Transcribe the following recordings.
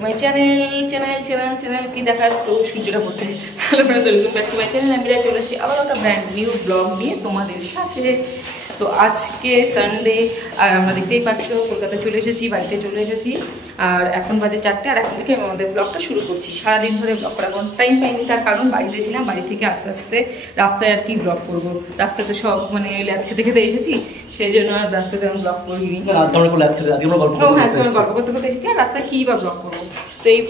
To my channel কি দেখা তো সূর্যটা পড়ছে। Hello friends, welcome back to my channel. আমি চলে এসেছি আবার একটা ব্র্যান্ড নিউ ব্লগ নিয়ে তোমাদের সাথে। তো আজকে সানডে আর আমরা দেখতেই পাচ্ছ কলকাতায় চলে এসেছি, বাড়িতে চলে এসেছি। আর এখন বাজে 4টে, আর এখন থেকে আমাদের ব্লগটা শুরু করছি। সারাদিন ধরে ব্লগ করার কোনো টাইম পাইনি, তার কারণ বাড়িতে ছিলাম। বাড়ি থেকে আস্তে আস্তে রাস্তায় আর কি ব্লগ করবো। রাস্তাতে সব মানে ল্যাদ খেতে খেতে এসেছি, সেই জন্য আর রাস্তাতে আমি ব্লগ করিনি। গল্প করতে করতে এসেছি, আর রাস্তায় কী বা ব্লগ করবো। তো এই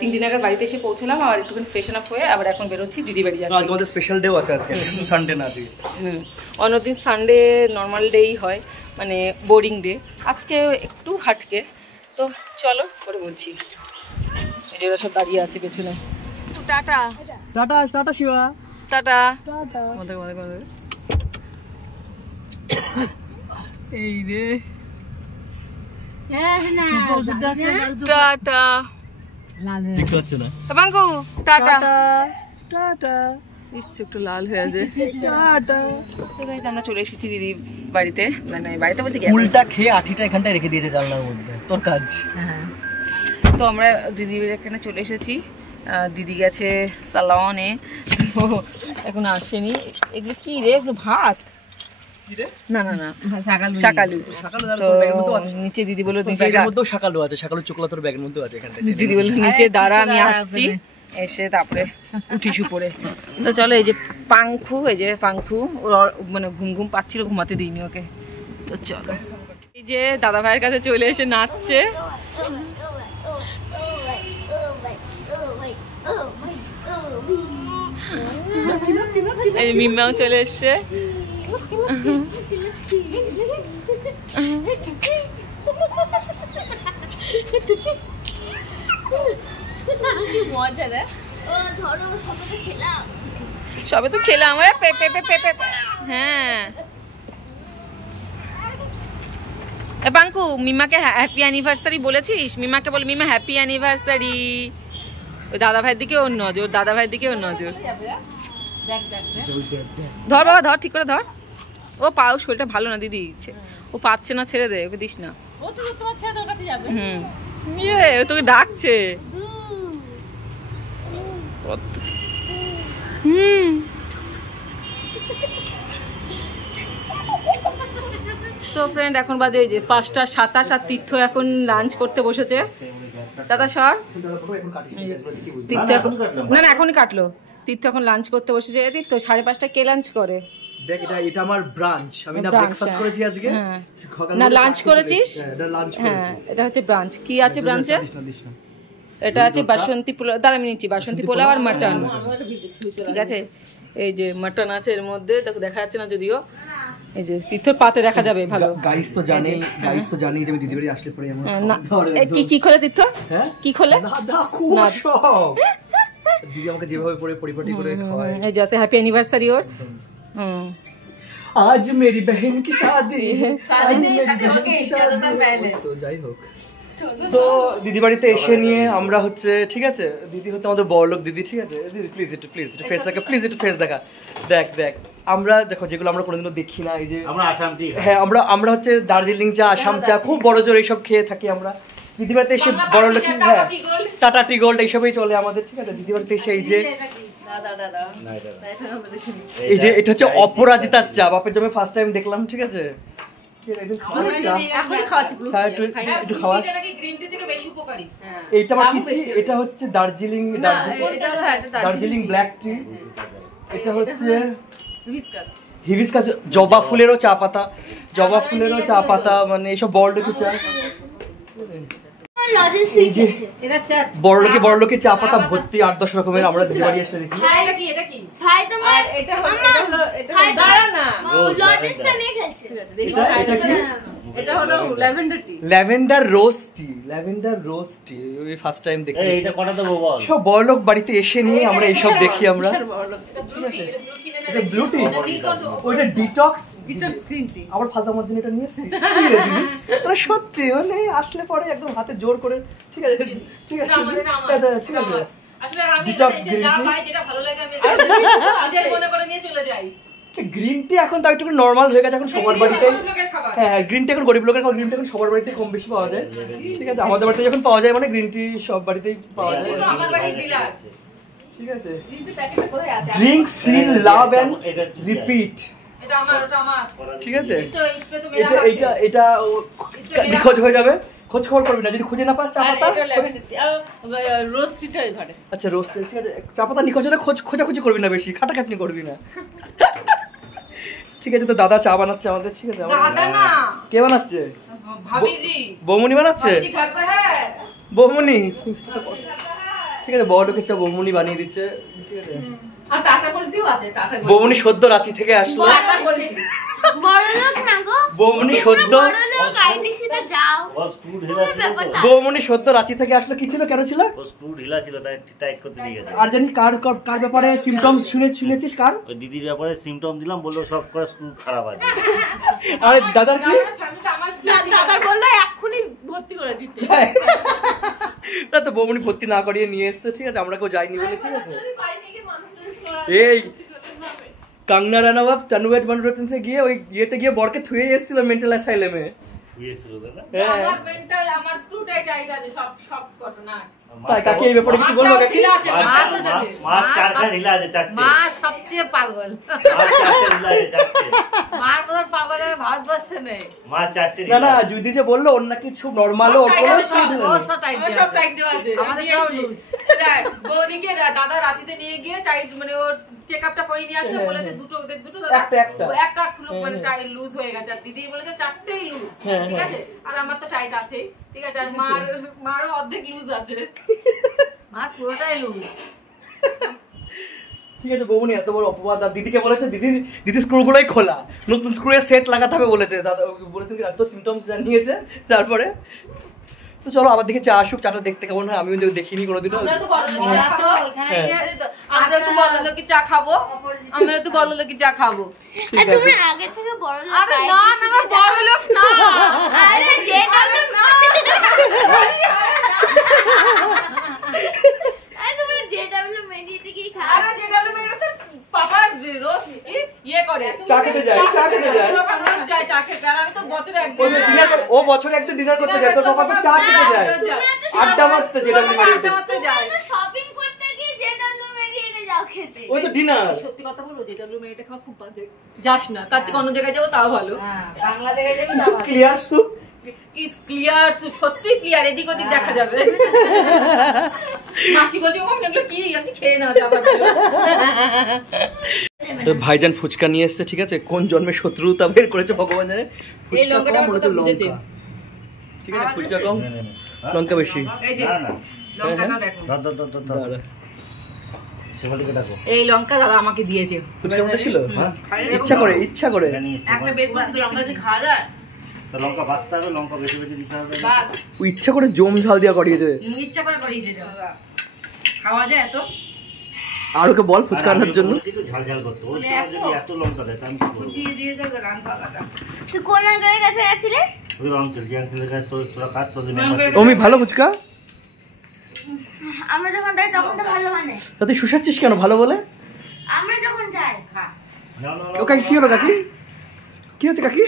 3 নাগাদ বাড়িতে এসে পৌঁছলাম, আর একটুখানি ফ্রেশন আপ হয়ে আবার এখন বেরোচ্ছি দিদি বাড়ি যাচ্ছি। তোমাদের স্পেশাল ডে আছে আজকে, সানডে না আজকে। অন্যদিন সানডে নর্মাল ডেই হয়, মানে বোরিং ডে। আজকে একটু হাটকে। তো চলো করে বলছি, এই যে ওরা সব দাঁড়িয়ে আছে পেছনে। Tata tata tata Shiba, tata tata. এই রে টাটা। বাঙ্কু tata tata. একটু লাল হয়ে আছে। টাটা। আমরা চলে এসেছি দিদি বাড়িতে, মানে বাড়িতে বলতে উল্টা খেয়ে আঠিটা এখানটা রেখে দিয়েছে জানলার মধ্যে, তোর কাজ। তো আমরা দিদির এখানে চলে এসেছি। দিদি গেছে সালনে, তো এখন আসেনি। এগুলো কি রে? এগুলো ভাত? না না না, শাকালু। নিচে দিদি বললো শাকালু আছে, শাকালু চোকলা তোর ব্যাগের মধ্যে আছে। দিদি বললো নিচে দাঁড়া, আমি আসছি। এসে তারপরে উঠিস উপরে। তো চলো, এই যে পাঙ্খু, এই যে পাঙ্খু ওর মানে ঘুম ঘুম পাচ্ছিল, ঘুমাতে দিইনি ওকে। তো চলো, এই যে দাদা ভাইয়ের কাছে চলে এসে নাচছে। এই মিম্মাও চলে এসছে। সবে তো খেলাম। হ্যাঁ বাঙ্কু, মিমাকে হ্যাপি অ্যানিভার্সারি বলেছিস? মিমাকে বল, মিমা হ্যাপি অ্যানিভার্সারি। ওই দাদা ভাইয়ের দিকে ওর নজর, দাদা ভাইয়ের দিকে ওর নজর। ধর বাবা, ধর, ঠিক করে ধর। ও পাও, শরীরটা ভালো না দিদি, ও পারছে না, ছেড়ে দে, ওকে দিস না। ও তোকে ডাকছে। সো ফ্রেন্ড, এখন বাজে এই যে 5:27, আর তীর্থ এখন লাঞ্চ করতে বসেছে। দাদা সর, তীর্থ এখন না না এখনই কাটলো। তীর্থ এখন লাঞ্চ করতে বসেছে। তীর্থ 5:30 কে লাঞ্চ করে? দেখ, এটা আমার ব্রাঞ্চ। আমি না ব্রেকফাস্ট করেছি আজকে, না লাঞ্চ করেছিস? হ্যাঁ, এটা হচ্ছে ব্রাঞ্চ। কি আছে ব্রাঞ্চে? এটা আছে বাসন্তী পোলাও। দাঁড়া আমি নিচ্ছি, বাসন্তী পোলাও আর মাটন। ঠিক আছে, এই যে মাটন আছে এর মধ্যে, দেখো দেখা যাচ্ছে না যদিও। এই যে তীর্থর পাতে দেখা যাবে ভালো। গাইস তো জানেই যে আমি দিদি বাড়ি আসলে পরে এমন কি খোলে তীর্থ? কি খোলে? না দিদি আমাকে যেভাবে পরিপাটি করে খাওয়ায়। এই যে আছে হ্যাপি অ্যানিভার্সারি ওর। আজ মেরি বহন কি শাদি, আজ মেরি বহন কি শাদি। তো যাই হোক, তো দিদি বাড়িতে এসে নিয়ে আমরা হচ্ছে, ঠিক আছে, দিদি হচ্ছে আমাদের বড়লোক দিদি, ঠিক আছে। দিদি প্লিজ একটু ফেস দেখা, প্লিজ একটু ফেস দেখা। দেখ আমরা দেখো, যেগুলো আমরা কোনোদিনও দেখি না, এই যে আমরা আসাম টি, হ্যাঁ আমরা হচ্ছে দার্জিলিং চা, আসাম চা, খুব বড় জোর এইসব খেয়ে থাকি আমরা। দিদি বাড়িতে এসে বড়লোক, হ্যাঁ টাটা টি গোল্ড এইসবই চলে আমাদের, ঠিক আছে। দিদি বাড়িতে এসে এই যে এটা হচ্ছে অপরাজিতার চা, বাপের জন্য ফার্স্ট টাইম দেখলাম, ঠিক আছে। এটা হচ্ছে দার্জিলিং ব্ল্যাক টি। এটা হচ্ছে হিবিস্কাস, জবা ফুলেরও চা পাতা, মানে এইসব বড়লোকি চা। বড়লোকি চা পাতা ভর্তি 8-10 রকমের। আমরা দিদি বাড়ি এসে দেখি। এটা হলো ল্যাভেন্ডার রোজ টি। ওই ফার্স্ট টাইম দেখি। এটা কটা দেবো বল? সব বড়লোক বাড়িতে এসে নিয়ে আমরা এইসব দেখি আমরা। এটা ব্লু টি, ওইটা ডিটক্স গ্রিন টি। আবার ফালতু আমার জন্য এটা নিয়ে এসেছিস? মানে সত্যি, মানে আসলে পরে একদম হাতে জোর করে, ঠিক আছে আসলে আমি ডিটক্স গ্রিন টি, যেটা ভালো লাগে আমি মনে করে নিয়ে চলে যাই। গ্রিন টি এখন তাও একটু নর্মাল হয়ে গেছে এখন সবার বাড়িতে। হ্যাঁ গ্রিন টি এখন গরিব লোকের খাবার, গ্রিন টি এখন সবার বাড়িতে কম বেশি পাওয়া যায়। ঠিক আছে, আমাদের বাড়িতে যখন পাওয়া যায় মানে গ্রিন টি সব বাড়িতেই পাওয়া যায়। ঠিক আছে, drink feel love and repeat. ঠিক আছে, এটা নিখোঁজ হয়ে যাবে, খোঁজ খবর করবি না যদি খুঁজে না পাস চা পাতা। আচ্ছা রোস্টেড, ঠিক আছে, চা পাতা নিখোঁজ হলে খোঁজাখুঁজি করবি না, বেশি খাটাখাটনি করবি না। ঠিক আছে, তো দাদা চা বানাচ্ছে আমাদের। ঠিক আছে, কে বানাচ্ছে? বৌমনি বানাচ্ছে। বৌমনি, ঠিক আছে, বড় লোকের চা বৌমনি বানিয়ে দিচ্ছে। ঠিক আছে, বৌমনি সদ্য রাঁচি থেকে আসলো। বৌমনি সদ্য রাঁচি থেকে আসলো। কি ছিল, কেন ছিল? আর জানি কার ব্যাপারে সিমটমস শুনেছিস? কার? দিদির ব্যাপারে সিমটম দিলাম, বললো সব করে স্কুল খারাপ আছে। আরে দাদার কি? দাদার বললো এক্ষুনি ভর্তি করে দিতে। না তো বৌমনি ভর্তি না করিয়ে নিয়ে এসছে। ঠিক আছে, আমরা কেউ যাইনি বলে। ঠিক আছে, এই কাঙ্গনা রানাওয়াত টানুয়েট মানরোটেন্সে গিয়ে ওই ইয়েতে গিয়ে বরকে থুয়ে এসেছিল মেন্টাল অ্যাসাইলামে। তাই কাকি এই ব্যাপারে কিছু বলবো? কাকি মা সবচেয়ে পাগল, মার মতো পাগল ভারতবর্ষে নেই। না যদি যে বললো ওর নাকি খুব নরমাল, বৌদিকে দাদা রাঁচিতে নিয়ে গিয়ে টাইট মানে ওর চেকআপটা করে নিয়ে আসলো, বলেছে দুটো একটা মানে টাইট লুজ হয়ে গেছে, আর দিদি বলেছে চারটেই লুজ। ঠিক আছে, আর আমার তো টাইট আছেই। ঠিক আছে, আর মারও অর্ধেক লুজ আছে, মার পুরোটাই লুজ। ঠিক আছে, বৌমনি এত বড় অপবাদ। আর দিদিকে বলেছে দিদি স্ক্রুগুলোই খোলা, নতুন স্ক্রু এর সেট লাগাতে হবে বলেছে। দাদা বলেছে এত সিমটমস জানিয়েছে। তারপরে তো চলো আবার দেখি চা আসুক, চাটা দেখতে কেমন হয়। আমিও দেখিনি কোনোদিনও। আমরা তো বড় লোক চা খাবো, আমরা তো বড় লোক চা খাবো। তুমি আগে থেকে বড় লোক। আরে না না বড় লোক না, আরে যেটা না, আরে তুমি জেডব্লিউ মেডিতে কি খাও? আরে জেডব্লিউ মেডিতে পাপা রোজ ইয়ে করে, চা খেতে যায় চা খেতে। আর আমি তো বছরে একদিন, ও বছরে একদিন ডিনার করতে যায়, তোর পাপা তো চা খেতে যায়, আড্ডা মারতে যায়, শপিং করতে গিয়ে জেডব্লিউ মেডিতে যাও খেতে। ওই তো ডিনার। সত্যি কথা বলবো, জেডব্লিউ মেডিতে খাওয়া খুব বাজে। যাস না, তার থেকে অন্য জায়গায় যাবো তাও ভালো। বাংলা জায়গায় যাবি না, ক্লিয়ার সুপ, কি ক্লিয়ার সুপ, সত্যি ক্লিয়ার, এদিক ওদিক দেখা যাবে। মাসি বলছে ও এগুলো কি, আমি খেয়ে নাও যাবার। তো ভাইজান ফুচকা নিয়ে এসেছে। ঠিক আছে, কোন জন্মে শত্রুতা বের করেছে ভগবান জানে। ফুচকা কম, মূলত লঙ্কা। ঠিক আছে, ফুচকা কম, লঙ্কা বেশি। এই লঙ্কা দাদা আমাকে দিয়েছে। ফুচকার মধ্যে ছিল ইচ্ছা করে। একটা বের করে লঙ্কা যে খাওয়া যায়, লঙ্কা বাঁচতে হবে, লঙ্কা বেশি বেশি দিতে হবে। ও ইচ্ছা করে জম ঝাল দিয়া করিয়েছে। ইচ্ছা করে করিয়েছে, খাওয়া যায় এত। আর ওকে বল ফুচকা আনার জন্য। ঝাল ঝাল করতে ওই সময় যদি এত লঙ্কা দেয় আমি কি করব? চিয়ে দিয়েছে লঙ্কা কাটা। তুই কোন আঙ্কেলের কাছে গেছিলে? ওই অঙ্কেল যে আঙ্কেলের কাছে তোরা কাজ তো দিন। ওমি ভালো ফুচকা। আমরা যখন যাই তখন তো ভালো মানে। তা তুই শুষাচ্ছিস কেন ভালো বলে? আমরা যখন যাই খা। না ও কাকি কি হলো কাকি? কি হচ্ছে কাকি?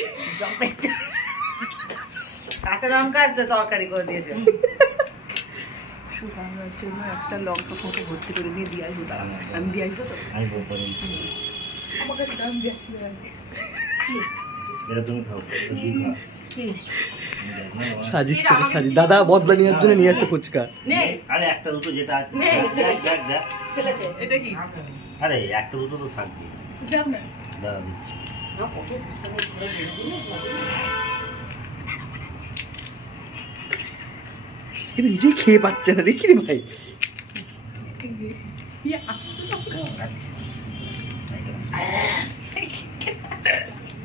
কাঁচা লঙ্কা তরকারি করে দিয়েছে। একটা লঙ্কা ফোঁটা ভর্তি করে দিয়ে দিয়ে আসবো, আমি দিয়ে আসবো তো। আমাকে দাম দিয়েছিল এটা তুমি খাও। সাজিস দাদা বদলা নেওয়ার জন্য নিয়ে আসতে ফুচকা। আরে একটা দুটো যেটা আছে ফেলেছে, এটা কি? আরে একটা দুটো তো থাকবে। দাদা কিন্তু নিজেই খেয়ে পাচ্ছে না, দেখি রে ভাই।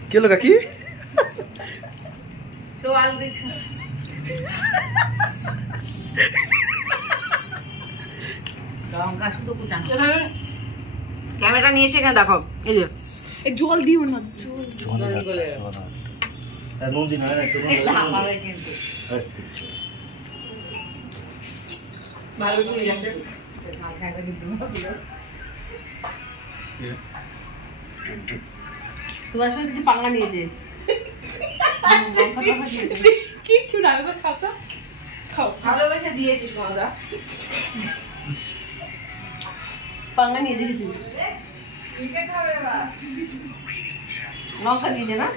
কি হলো কাকি? লঙ্কা শুধু ক্যামেরা নিয়ে এসে এখানে দেখো, এই যে জল দিও না, নুন দিন একটু কিন্তু ভালো করে যাচ্ছে। তোমার সঙ্গে কিছু পাঙ্গা নিয়েছে কিচ্ছু না খাও তো খাও ভালোবেসে দিয়েছিস মাদা পাঙ্গা নিয়েছে কিছু লঙ্কা দিয়েছে না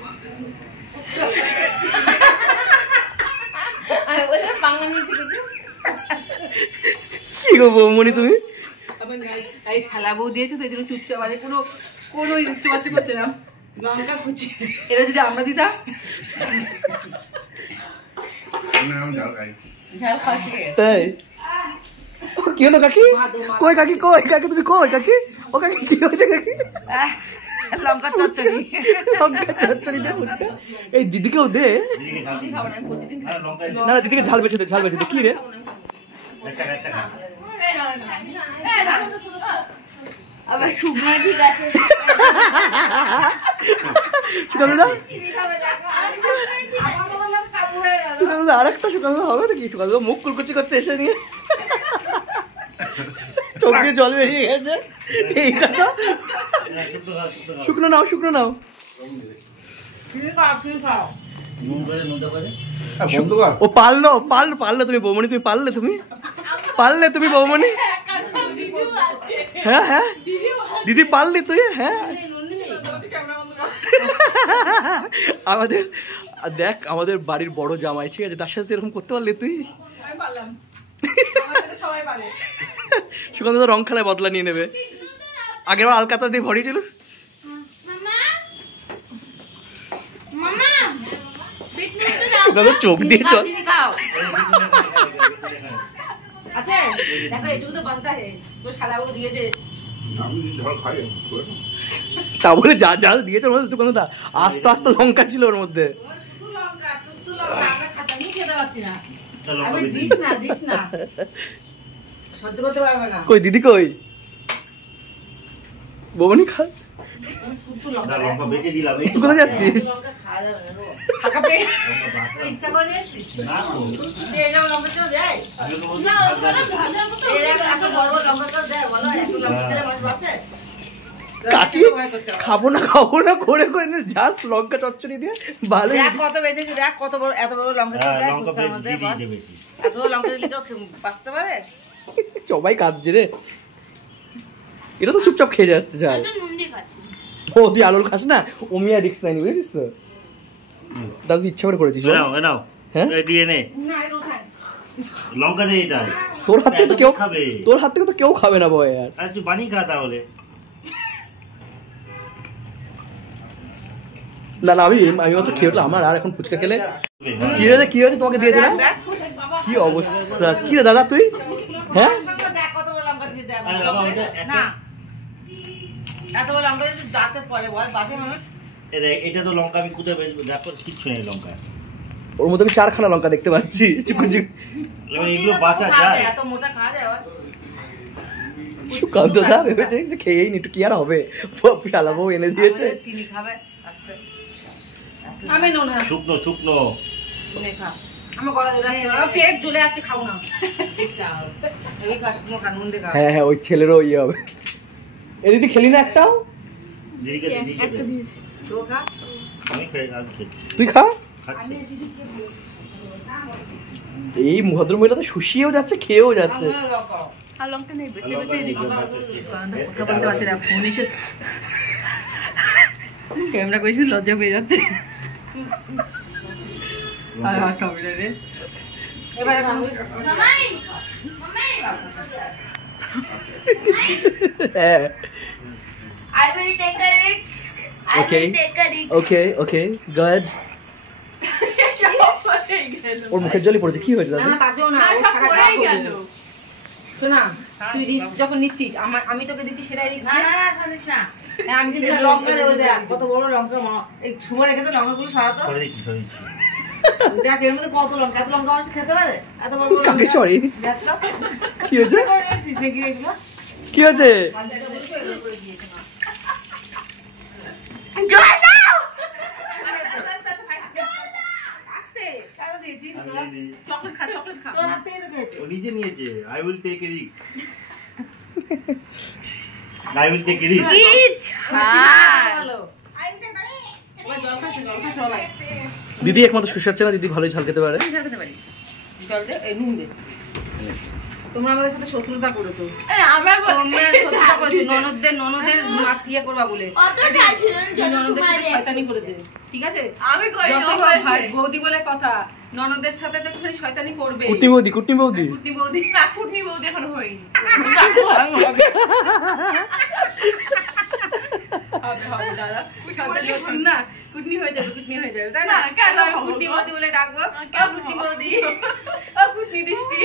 পাঙ্গা নিয়েছে কিছু কি গো বৌমনি তুমি এই শালা বউ দিয়েছে তো এই জন্য চুপচাপ আছে কোনো উচ্চবাচ্চা করছে না লঙ্কা খুঁজি এটা যদি আমরা দিতাম তাই কি হলো কাকি কই কাকি তুমি কই কাকি ও কাকি কি হয়েছে কাকি লঙ্কা চচ্চড়ি দে এই দিদিকেও দে না না দিদিকে ঝাল বেছে দে কি রে আবার শুকনো ঠিক আছে আরেকটা শুকানো হবে নাকি শুকানো মুখ কুলকুচি করছে এসে নিয়ে চোখ দিয়ে জল বেরিয়ে গেছে এইটা তো শুকনো নাও ও পারলো তুমি বৌমনি তুমি বৌমনি হ্যাঁ দিদি পারলি তুই হ্যাঁ আমাদের বাড়ির বড় জামাই ঠিক আছে তার সাথে এরকম করতে পারলি তুই সুকান্ত তো রং খেলায় বদলা নিয়ে নেবে আগের বার আলকাতা দিয়ে ভরিয়েছিল চোখ দিয়ে চল তা বলে যা জাল দিয়েছে ওর মধ্যে দোকানটা আস্তে আস্তে লঙ্কা ছিল ওর মধ্যে কই দিদি কই বৌমনি খা কোথায় যাচ্ছিস কাকি খাবো না করে জাস্ট লঙ্কা চচ্চড়ি দিয়ে ভালো কত বেঁচেছে দেখ কত বড় এত বড় লঙ্কা এত বড় লঙ্কা দিলে কেউ বাঁচতে পারে সবাই কাঁদছে রে এটা তো চুপচাপ খেয়ে যাচ্ছে ঝাল ও তুই আলুর খাস না ওমিয়া রিক্স নাই বুঝেছিস তো দাদু ইচ্ছা করে করেছিস হ্যাঁ লঙ্কা নেই এটা তোর হাত থেকে তো কেউ খাবে না বয় আর তুই বানিয়ে খা তাহলে না আমি মাত্র খেয়ে উঠলাম আমার আর এখন ফুচকা খেলে কি হয়েছে তোমাকে দিয়েছে না কি অবস্থা কি রে দাদা তুই হ্যাঁ এটা তো লঙ্কা আমি কোথায় বেচবো দেখো কিচ্ছু নেই লঙ্কা ওর মধ্যে আমি 4খানা লঙ্কা দেখতে পাচ্ছি এগুলো বাঁচা যায় এত মোটা খাওয়া যায় সুকান্ত দা ভেবেছে যে খেয়েই নি একটু কি আর হবে শালা বউ এনে দিয়েছে চিনি খাবে আমি নো না শুকনো আমার গলা জ্বলে যাচ্ছে আমার পেট জ্বলে যাচ্ছে খাবো না হ্যাঁ ওই ছেলেরও ইয়ে হবে এই দিদি খেলি না একটাও তুই খা এই ভদ্রমহিলা তো শুষিয়েও যাচ্ছে খেয়েও যাচ্ছে ক্যামেরা করেছি লজ্জা পেয়ে যাচ্ছে I will take a risk. Okay, good. ওর মুখের জলই পড়েছে কি হয়েছে দাদা না তুই রিস্ক যখন নিচ্ছিস আমি তোকে দিচ্ছি সেটাই রিস্ক না আমি কিন্তু লঙ্কা দেবো দেখ কত বড় লঙ্কা এই ছুঁড়ে রেখে তো লঙ্কাগুলো সরাতো দেখ এর মধ্যে কত লঙ্কা এত লঙ্কা মানুষ খেতে পারে এত বড় কাকে সরি কি হয়েছে কি হয়েছে নিজে নিয়েছে I will take a risk. I will take a risk. দিদি একমাত্র শুষাচ্ছে না, দিদি ভালোই ঝাল খেতে পারে। ঝালতে পারি, জল দে, এই নুন দে। তোমরা আমাদের সাথে শত্রুতা করেছো, ননদদের মাতিয়ে করবা বলে ননদের সাথে শয়তানি করেছে, ঠিক আছে? বৌদি বলে কথা, ননদের সাথে তো একটুখানি শয়তানি করবে। কুটনি বৌদি এখন হয়নি, হবে দাদা, না কুটনি হয়ে যাবে, তাই না? কুটনি বৌদি বলে ডাকবো, কুটনি বৌদি, কুটনি দৃষ্টি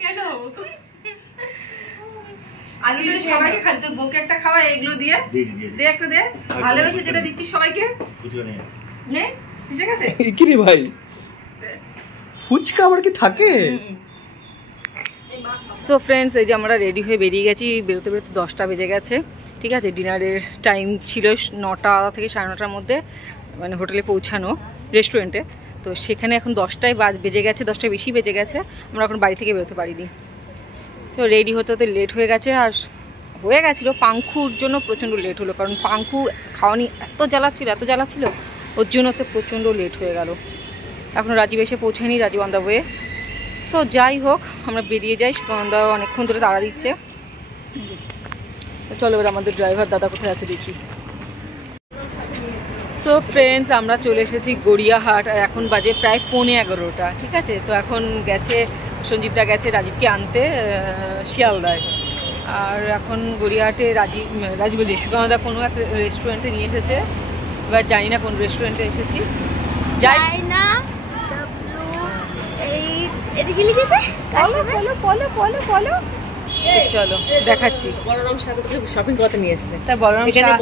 কেন হবো? আলু দিয়ে সবাইকে খালি, তোর বউকে একটা খাওয়া, এগুলো দিয়ে দে, একটা দে, ভালোবেসে যেটা দিচ্ছিস সবাইকে নে, ঠিক আছে? কি রে ভাই, ফুচকা আবার কি থাকে? সো ফ্রেন্ডস, এই যে আমরা রেডি হয়ে বেরিয়ে গেছি, বেরোতে 10টা বেজে গেছে, ঠিক আছে? ডিনারের টাইম ছিল 9টা থেকে 9:30টার মধ্যে, মানে হোটেলে পৌঁছানো, রেস্টুরেন্টে। তো সেখানে এখন 10টায় বেজে গেছে, 10টায় বেশি বেজে গেছে, আমরা এখন বাড়ি থেকে বেরোতে পারিনি। তো রেডি হতে লেট হয়ে গেছে, আর হয়ে গেছিলো পাঙ্কুর জন্য প্রচণ্ড লেট হলো, কারণ পাঙ্কু খাওয়ানি এত জ্বালাচ্ছিল, ওর জন্য তো প্রচণ্ড লেট হয়ে গেল। এখনও রাজীব এসে পৌঁছায়নি, Rajiv on the way. So যাই হোক, আমরা বেরিয়ে যাই, সুগন্ধা অনেকক্ষণ ধরে তাড়া দিচ্ছে। চলো এবার আমাদের ড্রাইভার দাদা কোথায় আছে দেখি। সো ফ্রেন্ডস, আমরা চলে এসেছি গড়িয়াহাট, আর এখন বাজে প্রায় 11:15, ঠিক আছে? তো এখন গেছে সঞ্জীবদা, গেছে রাজীবকে আনতে শিয়ালদায়। আর এখন গড়িয়াহাটে রাজীব বলছে সুগন্ধা কোনো এক রেস্টুরেন্টে নিয়ে এসেছে, এবার জানি না কোন রেস্টুরেন্টে এসেছি। যাই না, চলো দেখাচ্ছি। বলরাম শাহ শপিং করাতে নিয়ে এসছে, তা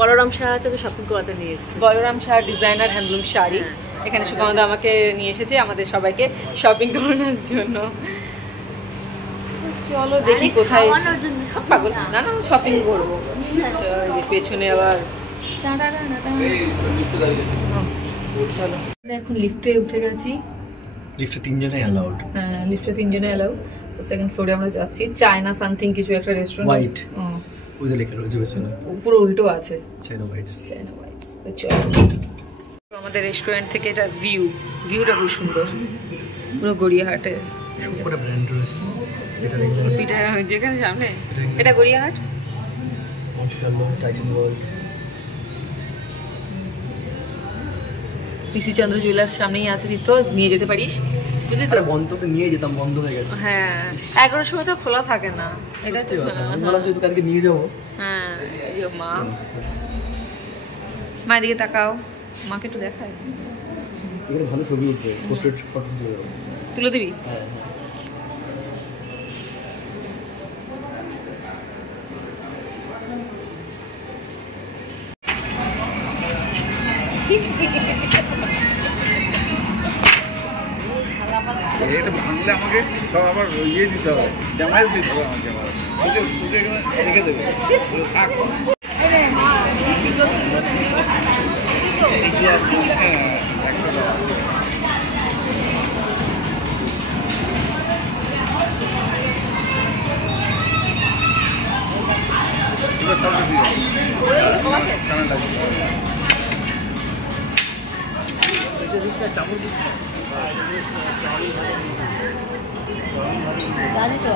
বলরাম শাহ শপিং করাতে নিয়ে এসছে। বলরাম শাহ ডিজাইনার হ্যান্ডলুম শাড়ি, এখানে সুগন্ধা আমাকে নিয়ে এসেছে আমাদের সবাইকে শপিং করানোর জন্য। চলো দেখি কোথায়, পাগল না শপিং করবো। পেছনে আবার চলো, এখন লিফটে উঠে গেছি। লিফটে 3 জনই অ্যালাউড। হ্যাঁ, লিফটে 3 জনে অ্যালাউ। তো সেকেন্ড ফ্লোরে আমরা যাচ্ছি, চায়না সামথিং কিছু একটা রেস্টুরেন্ট, হোয়াইট ওই যে লেখা রয়েছে পেছনে, পুরো উল্টো আছে, চায়না হোয়াইটস। তো চলো, আমাদের রেস্টুরেন্ট থেকে এটা ভিউটা খুব সুন্দর, পুরো গড়িয়াহাটে সবকটা ব্র্যান্ড রয়েছে। এটা পিঠা যেখানে সামনে, এটা গড়িয়াহাট। টাইটান ওয়ার্ল্ড, পিসি চন্দ্র জুয়েলার্স সামনেই আছে, তো নিয়ে যেতে পারিস, বুঝলি তো? বন্ধ তো নিয়ে যেতাম, বন্ধ হয়ে গেছে। হ্যাঁ, 11টার সময় তো খোলা থাকে না, এটা তো বললাম যে কালকে নিয়ে যাবো। হ্যাঁ, এই যে মায়ের দিকে তাকাও, মাকে একটু দেখায়, এখানে ভালো ছবি উঠবে, পোর্ট্রেট ফটো তুলে দিবি। হ্যাঁ, এটা ভাঙলে আমাকে সব আবার ইয়ে দিতে হবে, জামাই দিতে হবে আমাকে, আবার তোকে রেখে দেবে, থাক। জানি তো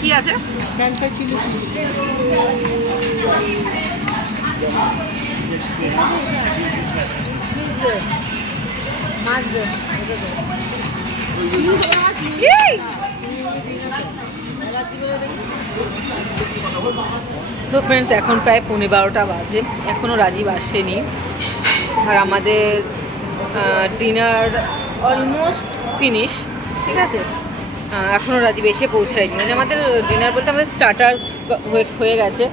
কি আছে? সো ফ্রেন্ডস, এখন প্রায় 11:15 বাজে, এখনও রাজীব আসেনি, আর আমাদের ডিনার অলমোস্ট ফিনিশ, ঠিক আছে? এখনও রাজীব এসে পৌঁছায়নি, মানে আমাদের ডিনার বলতে আমাদের স্টার্টার হয়ে গেছে,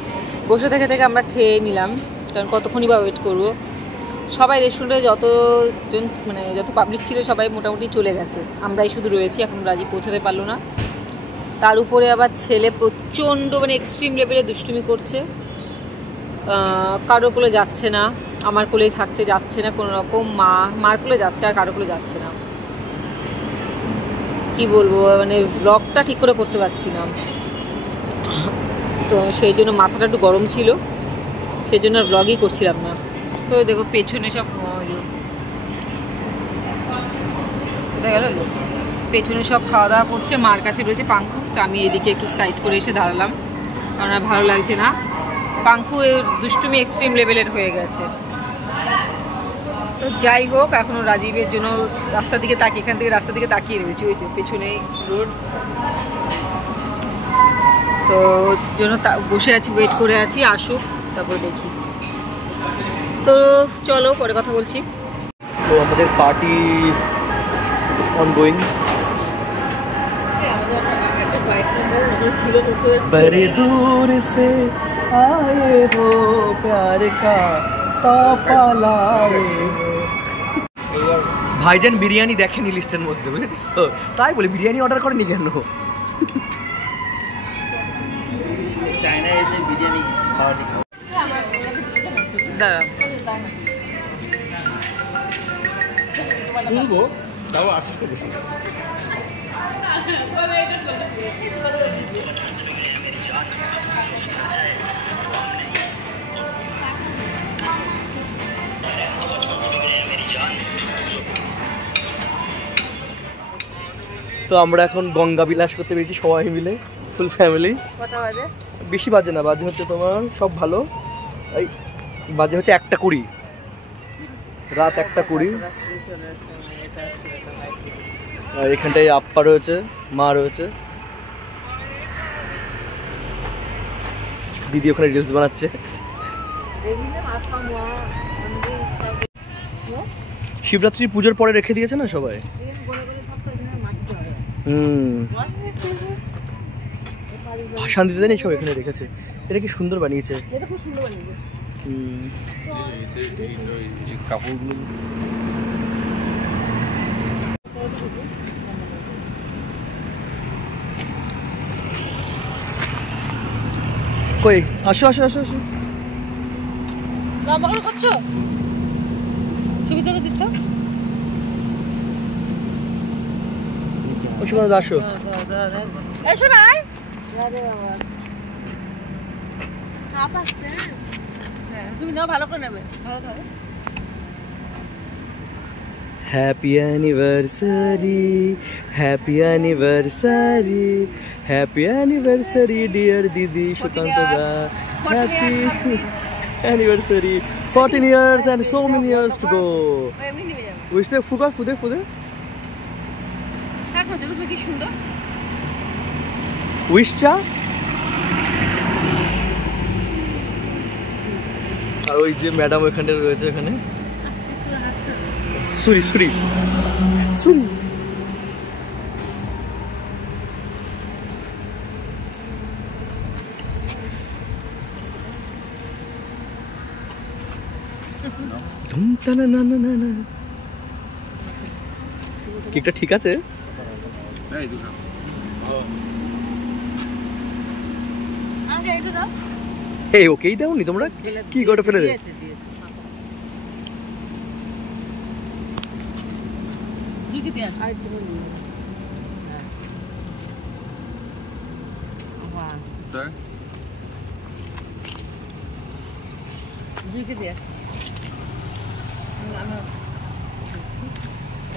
বসে থেকে আমরা খেয়ে নিলাম, কারণ কতক্ষণই বা ওয়েট করবো। সবাই রেস্টুরেন্টে যতজন মানে যত পাবলিক ছিল সবাই মোটামুটি চলে গেছে, আমরাই শুধু রয়েছি। এখন রাজি পৌঁছাতে পারলো না। তার উপরে আবার ছেলে প্রচণ্ড মানে এক্সট্রিম লেভেলে দুষ্টুমি করছে, কারো কোলে যাচ্ছে না, আমার কোলেই থাকছে, যাচ্ছে না কোনো রকম, মার কোলে যাচ্ছে আর কারো কোলে যাচ্ছে না। কি বলবো, মানে ব্লগটা ঠিক করে করতে পারছি না, তো সেই জন্য মাথাটা একটু গরম ছিল, সেই জন্য ব্লগই করছিলাম না। সো দেখো পেছনে সব দেখা গেল, পেছনে সব খাওয়া দাওয়া করছে, মার কাছে রয়েছে পাঙ্কু। তো আমি এদিকে একটু সাইড করে এসে দাঁড়ালাম, কারণ আর ভালো লাগছে না। পাঙ্কু দুষ্টুমি এক্সট্রিম লেভেলের হয়ে গেছে। তো যাই হোক, এখনও রাজীবের জন্য রাস্তার দিকে তাকিয়ে, এখান থেকে রাস্তার দিকে তাকিয়ে রয়েছে, ওই যে পেছনে রোড, তো জন্য বসে আছি, ওয়েট করে আছি আসুক, তারপর দেখি। তো চলো পরে কথা বলছি। তো আমাদের পার্টি অনগোয়িং। बड़े दूर से आए हो प्यार का तोहफा लाए हो। ভাইজান বিরিয়ানি দেখেনি লিস্টের মধ্যে, বুঝেছিস তো, তাই বলে বিরিয়ানি অর্ডার করেনি কেন? চায়নায় এসে বিরিয়ানি খাওয়া ঠিক বুঝবো তাও আশিস করে বসে। তো আমরা এখন গঙ্গা বিলাস করতে পেরেছি সবাই মিলে, ফুল ফ্যামিলি। বেশি বাজে না, বাজে হচ্ছে তোমার সব ভালো, এই বাজে হচ্ছে 1:20, রাত 1:20। আর এখানটায় আপ্পা রয়েছে, মা রয়েছে, দিদি ওখানে রিলস বানাচ্ছে। শিবরাত্রি পুজোর পরে রেখে দিয়েছে না সবাই। ভাষণ দিতে দেয়নি সব, এখানে রেখেছে। এটা কি সুন্দর বানিয়েছে, কাপড়গুলো কই, আসো আসো আসো আসো। লম্বা করে করছো ছবি তোকে দিতে, ওই সময় আসো। এসো না, তুমি নাও, ভালো করে নেবে, ভালো ধরো। Happy anniversary, happy anniversary, happy anniversary dear দিদি Sukanta da, happy anniversary, 14 years and so many years to go. এমনি নেমে যাবে, বুঝতে ফুকা ফুদে ফুদে দেখো দেখো কি সুন্দর উইশটা। আর ওই যে ম্যাডাম ওইখানে রয়েছে, এখানে সুরি সুরি সুরি। ধুমতানা না না না না, কেকটা ঠিক আছে? এই ওকেই দাওনি তোমরা, কি করে ফেলে দে।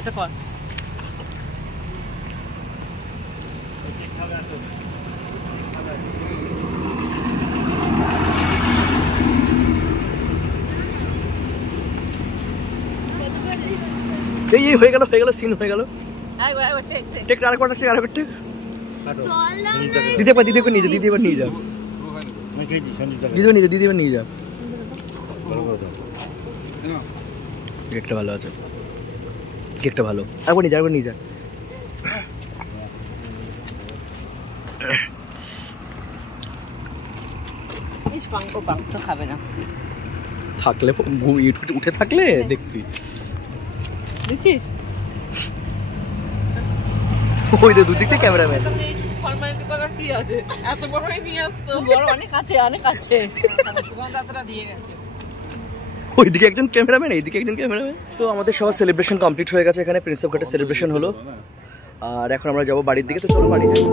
এটা কর, এই হয়ে গেল সিন হয়ে গেল। টেক আরেকবার টেক, আরেকবার টেক। দিদি এবার দিদি নিয়ে যা, দিদি এবার নিয়ে যা, দিদি এবার নিয়ে যা। কেকটা ভালো আছে, কেকটা ভালো, আরেকবার নিয়ে যা, আরেকবার নিয়ে যা। পাঙ্ক তো খাবে না, থাকলে উঠে থাকলে দেখবি বুঝছিস ওই যে দুদিক থেকে ক্যামেরাম্যান ফর্মালিটি করার কি আছে এত বড়ই নিয়ে আসতো বড় অনেক আছে সুগন্ধ এতটা দিয়ে গেছে ওইদিকে একজন ক্যামেরাম্যান এইদিকে একজন ক্যামেরাম্যান। তো আমাদের সবার সেলিব্রেশন কমপ্লিট হয়ে গেছে, এখানে প্রিন্স অফ ঘাটের সেলিব্রেশন হলো, আর এখন আমরা যাবো বাড়ির দিকে। তো চলো বাড়ি যাই।